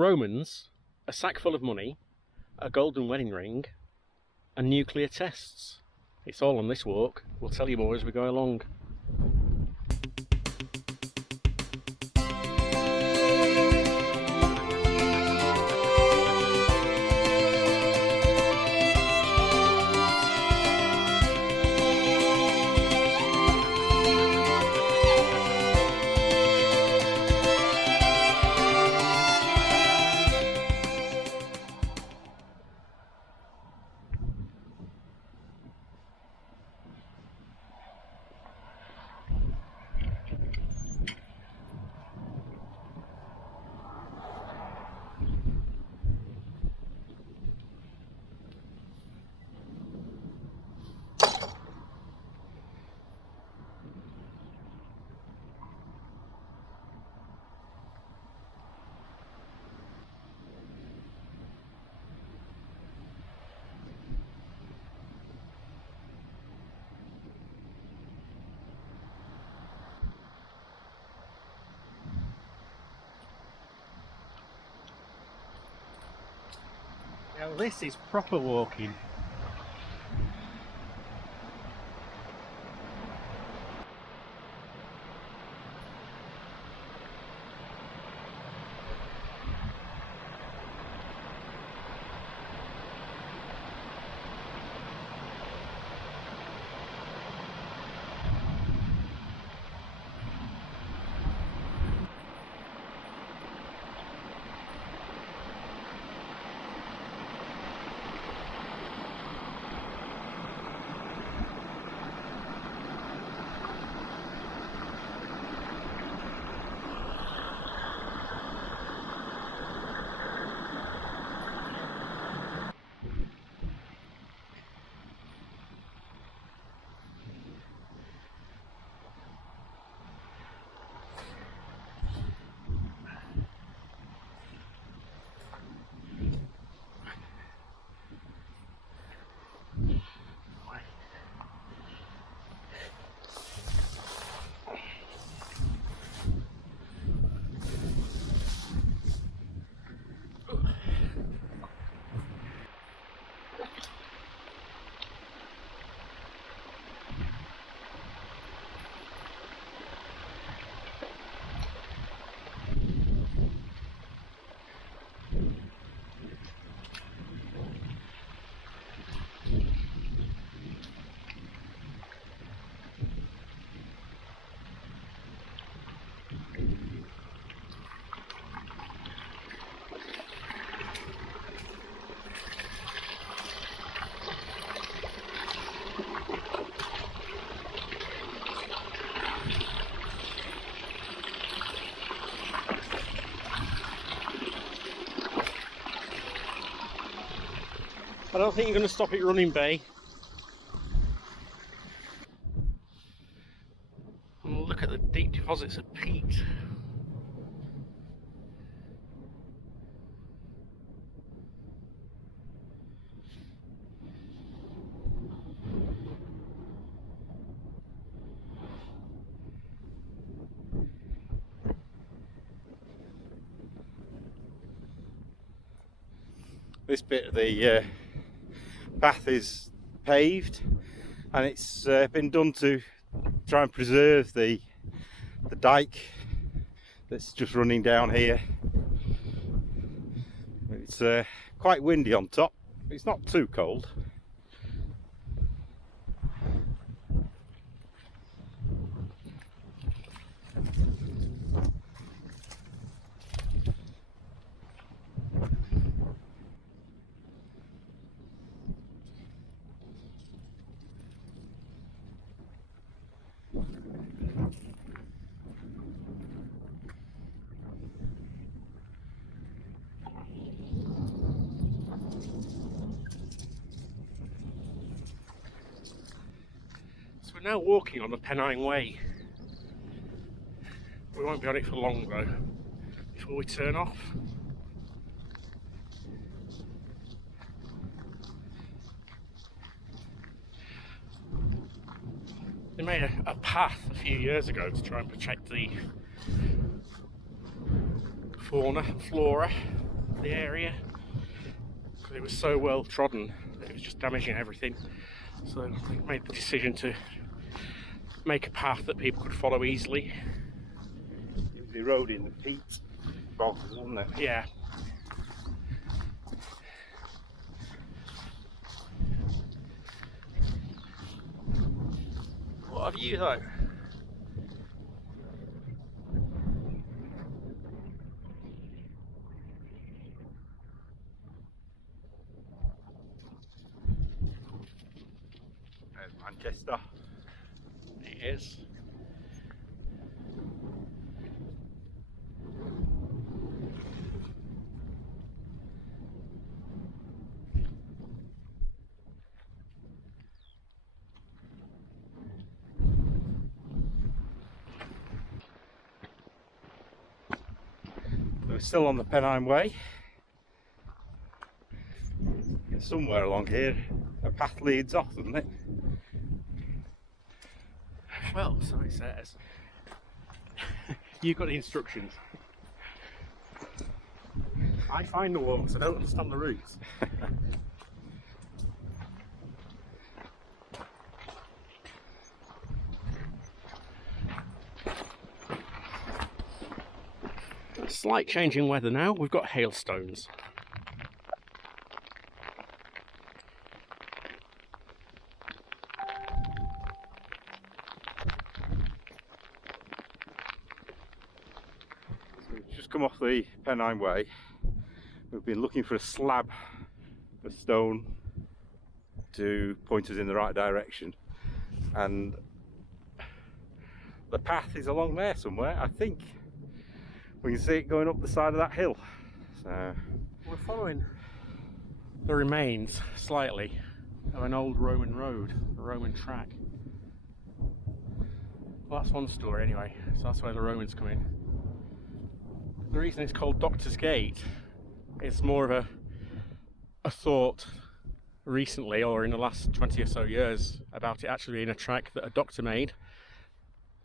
Romans, a sack full of money, a golden wedding ring, and nuclear tests. It's all on this walk. We'll tell you more as we go along. Now this is proper walking. I don't think you're going to stop at Running Bay. And look at the deep deposits of peat. This bit of the path is paved, and it's been done to try and preserve the dike that's just running down here. It's quite windy on top. It's not too cold. We're now walking on the Pennine Way. We won't be on it for long though, before we turn off. They made a path a few years ago to try and protect the fauna and flora the area because it was so well trodden that it was just damaging everything. So they made the decision to make a path that people could follow easily. It was eroding the peat bogs, wasn't it? Yeah. What have you though? There's Manchester. It is. We're still on the Pennine Way. Somewhere along here a path leads off, doesn't it? Well, so it says. You've got the instructions. I find the walks, I don't understand the routes. Slight change in weather now, we've got hailstones. So we've just come off the Pennine Way. We've been looking for a slab of stone to point us in the right direction, and the path is along there somewhere. I think we can see it going up the side of that hill. So we're following the remains slightly of an old Roman road, a Roman track. Well, that's one story anyway, so that's where the Romans come in. The reason it's called Doctor's Gate is more of a thought recently, or in the last 20 or so years, about it actually being a track that a doctor made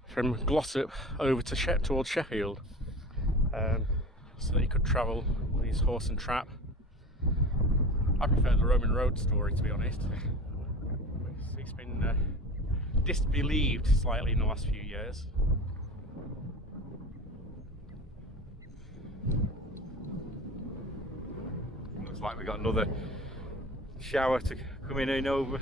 from Glossop over to towards Sheffield, so that he could travel with his horse and trap. I prefer the Roman road story, to be honest. It's been disbelieved slightly in the last few years. looks like we got another shower to come in over.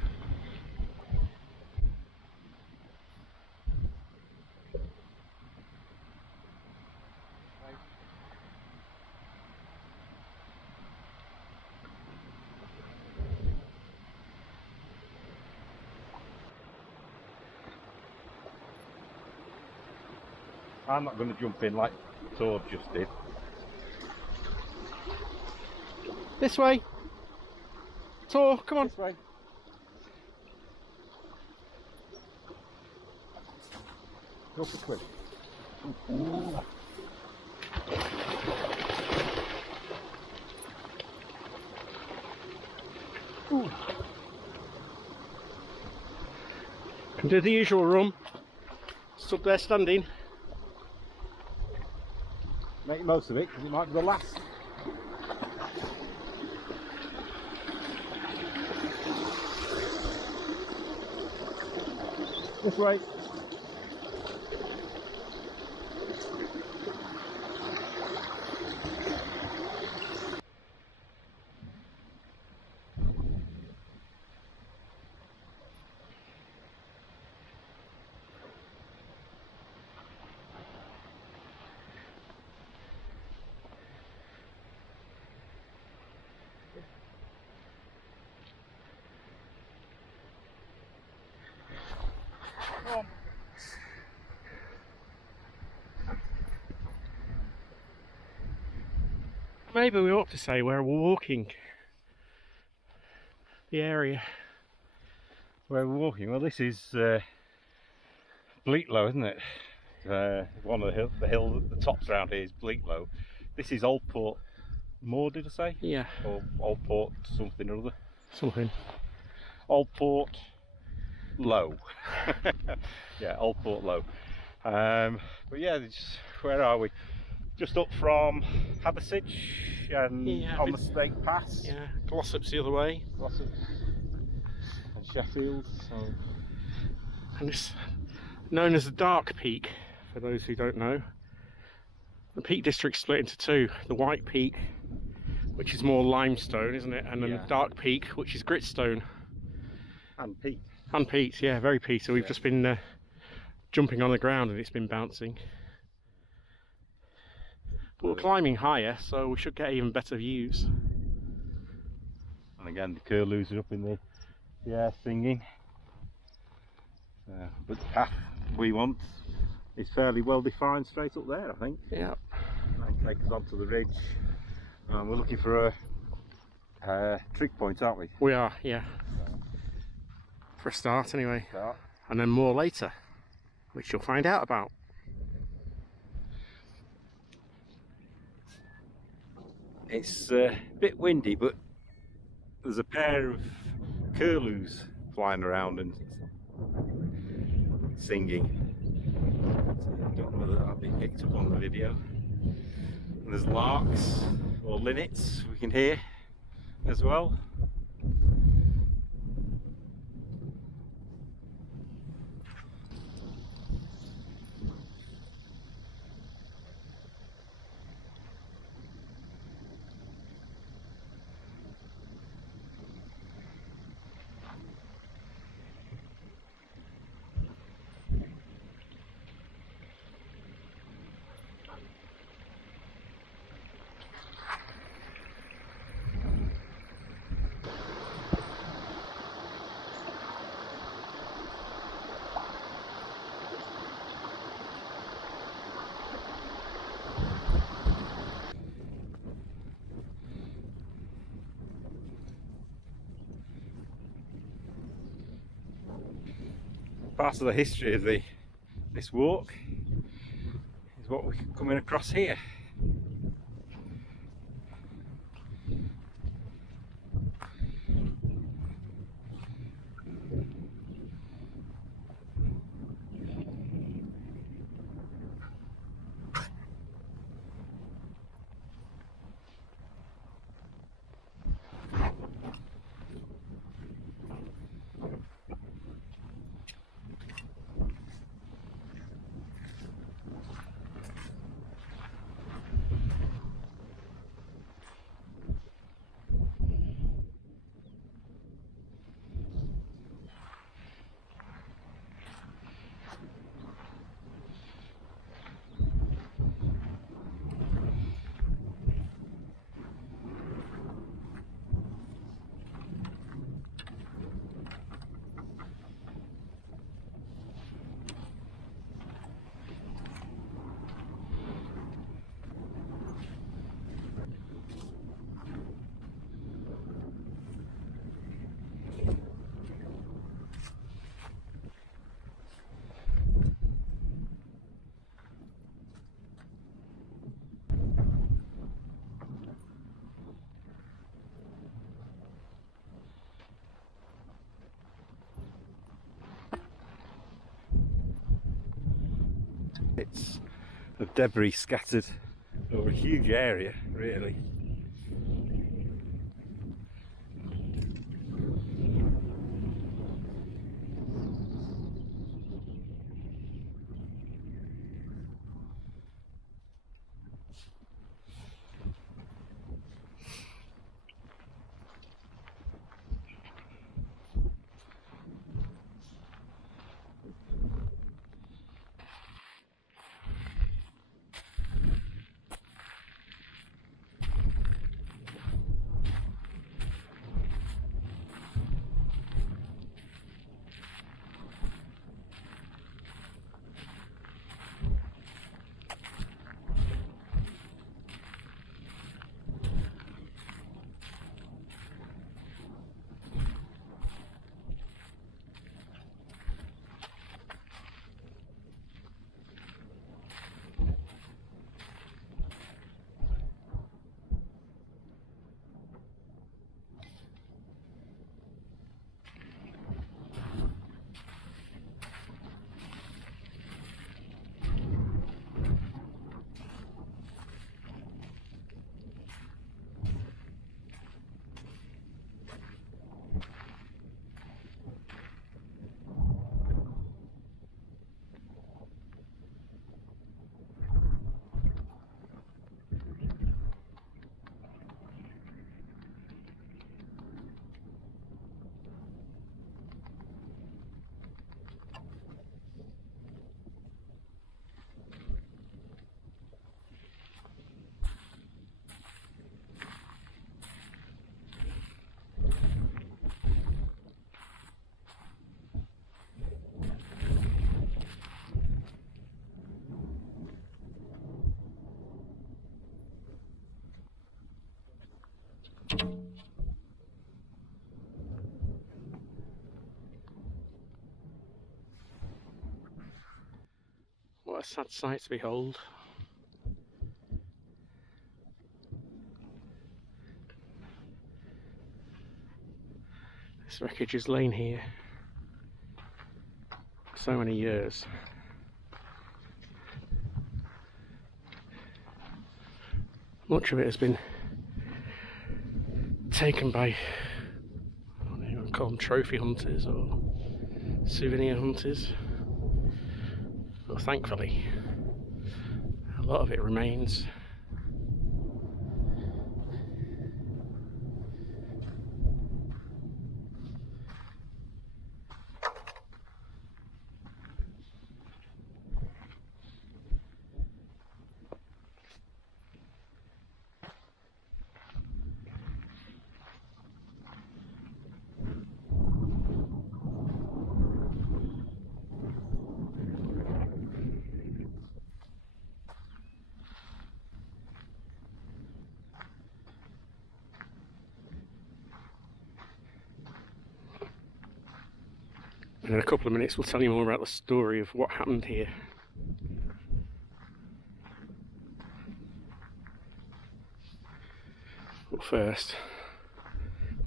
I'm not going to jump in like Toad just did. This way! Tor, come on! This way. Go for quick. Can do the usual run. Stood there standing. Make the most of it, because it might be the last. This way. Maybe we ought to say where we're walking. The area. Where we're walking? Well, this is Bleaklow, isn't it? One of the hill at the tops around here is Bleaklow. This is Old Port Moor, did I say? Yeah. Or Old Port something or other. Something. Old Port Low. Yeah, Old Port Low. But yeah, where are we? just up from Hathersage and Yeah, on the Snake Pass. Yeah, Glossop's the other way. Glossop and Sheffield. So. And it's known as the Dark Peak, for those who don't know. The Peak District's split into two. The White Peak, which is more limestone, isn't it? And then the Dark Peak, which is gritstone. And peat. And peat, yeah, very peat. So we've just been jumping on the ground and it's been bouncing. But we're climbing higher, so we should get even better views. And again, the curlews are up in the air singing. But the path we want is fairly well defined straight up there, I think. Yeah. And take us onto the ridge. And we're looking for a trig point, aren't we? We are, yeah. For a start, anyway. And then more later, which you'll find out about. It's a bit windy, but there's a pair of curlews flying around and singing. So I don't know whether that'll be picked up on the video. And there's larks or linnets we can hear as well. Part of the history of this walk is what we're coming across here. Bits of debris scattered over a huge area, really. a sad sight to behold. This wreckage has lain here for so many years. Much of it has been taken by, I don't know, you want to call them trophy hunters or souvenir hunters, but thankfully a lot of it remains. And in a couple of minutes we'll tell you more about the story of what happened here. But first,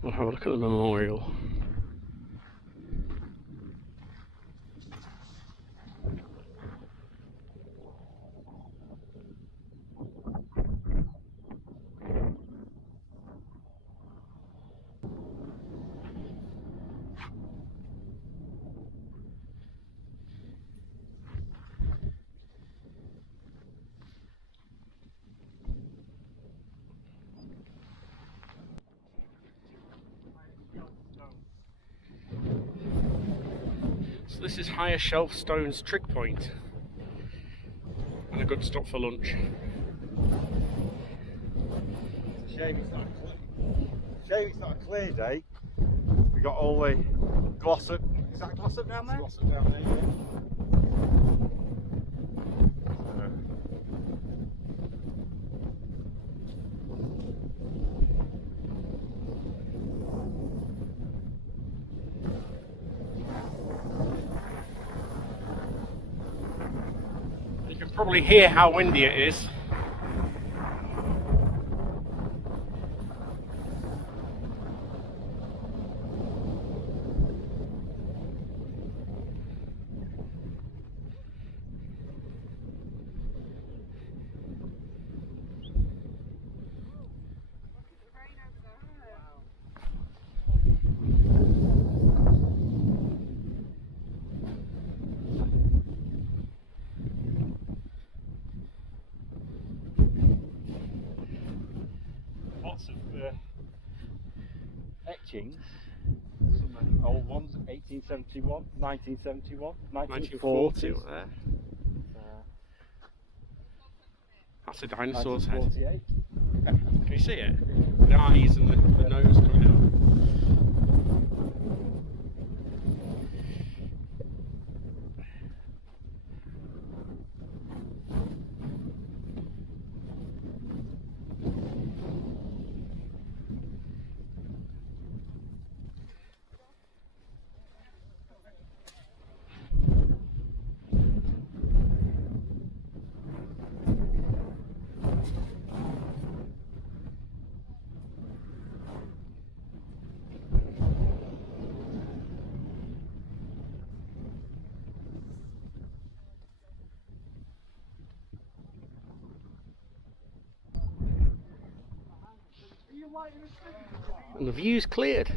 we'll have a look at the memorial. So this is Higher Shelf Stone's trig point, and a good stop for lunch. Shame it's not a clear day. We got all the glossop. Is that glossop down there? Glossop down there, yeah. You can probably hear how windy it is. Lots of etchings. Some old ones, 1871, 1971, 1940. There. That's a dinosaur's head. 1948. Can you see it? The eyes and the nose coming out. And the view's cleared.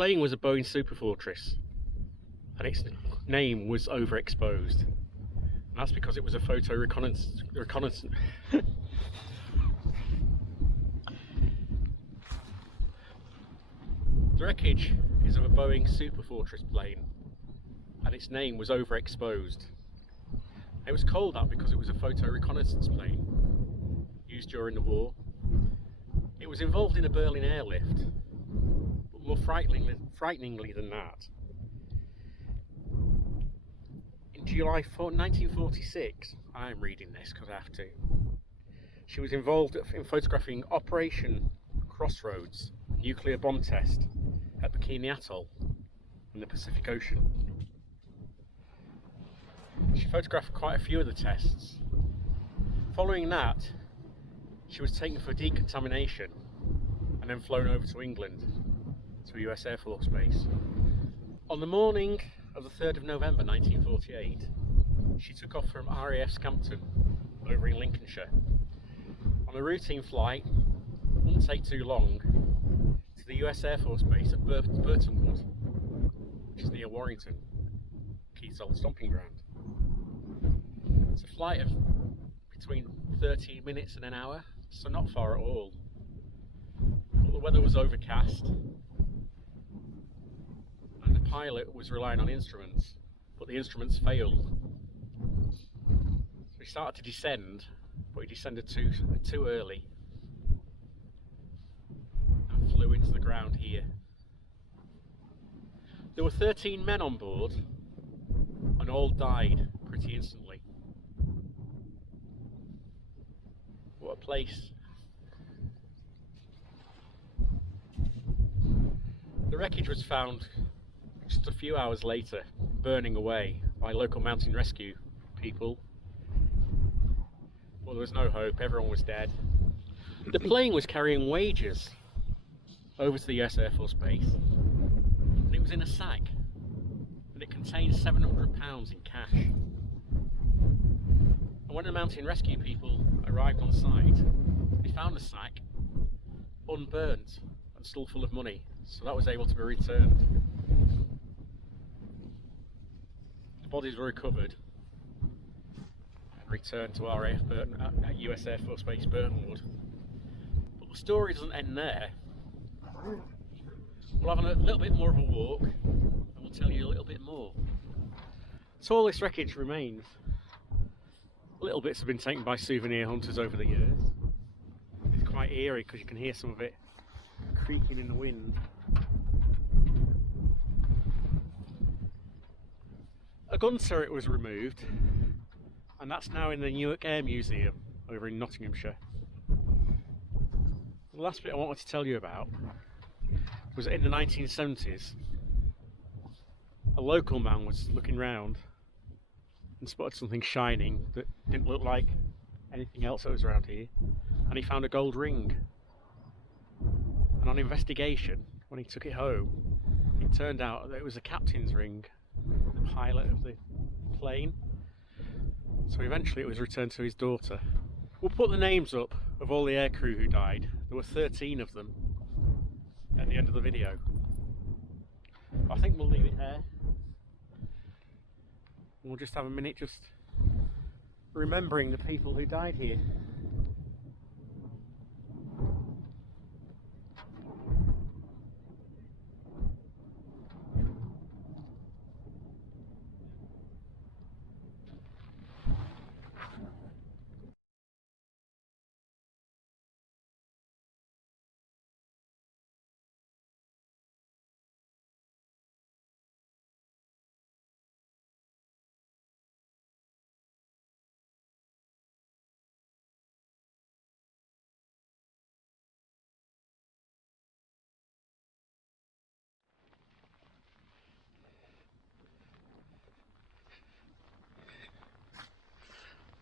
plane was a Boeing Superfortress, and its name was overexposed. And that's because it was a photo reconnaissance. The wreckage is of a Boeing Superfortress plane, and its name was overexposed. It was called that because it was a photo reconnaissance plane used during the war. It was involved in a Berlin airlift, but more frighteningly than that, in July 1946, I'm reading this because I have to, she was involved in photographing Operation Crossroads nuclear bomb test at Bikini Atoll in the Pacific Ocean. She photographed quite a few of the tests. Following that, she was taken for decontamination and then flown over to England, to a US Air Force base. On the morning of the 3rd of November 1948, she took off from RAF Scampton over in Lincolnshire on a routine flight, wouldn't take too long, to the US Air Force base at Burtonwood, which is near Warrington, Keith's old stomping ground. It's a flight of between 30 minutes and an hour, so not far at all. But the weather was overcast, and the pilot was relying on instruments, but the instruments failed. So he started to descend, but he descended too early and flew into the ground here. There were 13 men on board, and all died pretty instantly. What a place. The wreckage was found just a few hours later, burning away by local mountain rescue people. Well, there was no hope, everyone was dead. The plane was carrying wages over to the US Air Force base, and it was in a sack, and it contained £700 in cash. And when the mountain rescue people arrived on site, they found the sack unburnt and still full of money, so that was able to be returned. The bodies were recovered and returned to RAF Burton at US Air Force Base Burtonwood. But the story doesn't end there. We'll have a little bit more of a walk, and we'll tell you a little bit more. So all this wreckage remains. Little bits have been taken by souvenir hunters over the years. It's quite eerie because you can hear some of it creaking in the wind. A gun turret was removed, and that's now in the Newark Air Museum over in Nottinghamshire. The last bit I wanted to tell you about was in the 1970s, a local man was looking round and spotted something shining that didn't look like anything else that was around here, and he found a gold ring. And on investigation, when he took it home, it turned out that it was a captain's ring, the pilot of the plane. So eventually it was returned to his daughter. We'll put the names up of all the aircrew who died. There were 13 of them at the end of the video. I think we'll leave it there. We'll just have a minute just remembering the people who died here.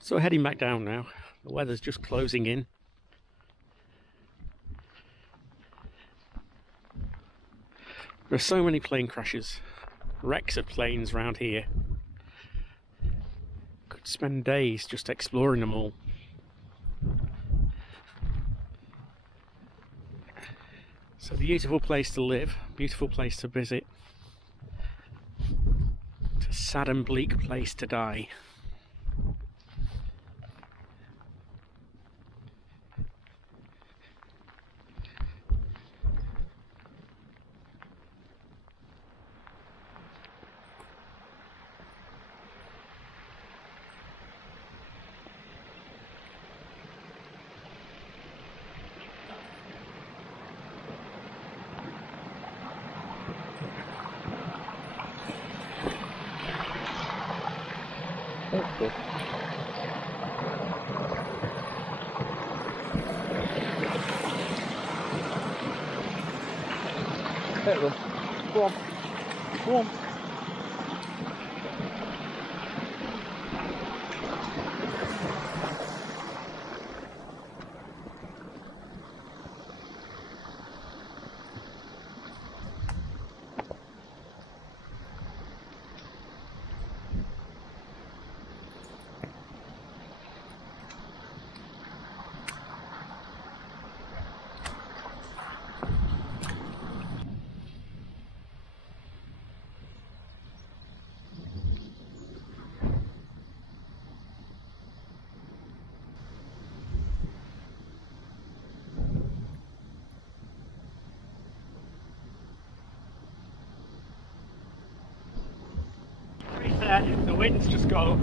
So heading back down now, the weather's just closing in. There are so many plane crashes, wrecks of planes around here. Could spend days just exploring them all. It's a beautiful place to live, beautiful place to visit. It's a sad and bleak place to die. Okay. Hit them. Go on. Go on. The wind's just got up.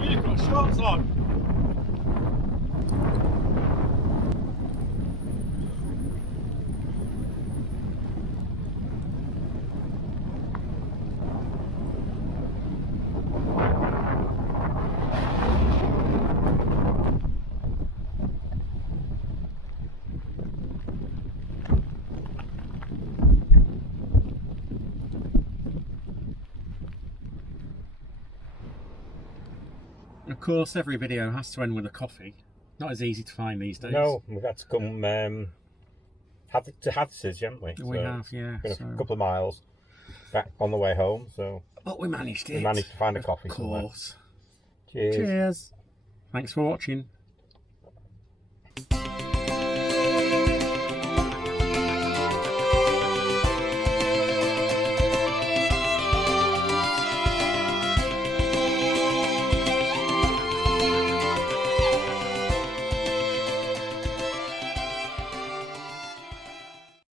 You've got shorts on. Of course, every video has to end with a coffee. Not as easy to find these days. No, we've had to come to Hathses, haven't we? We have, yeah. Been a couple of miles back on the way home, so. But we managed it. We managed to find a coffee Of somewhere. course. Cheers. Cheers. Thanks for watching.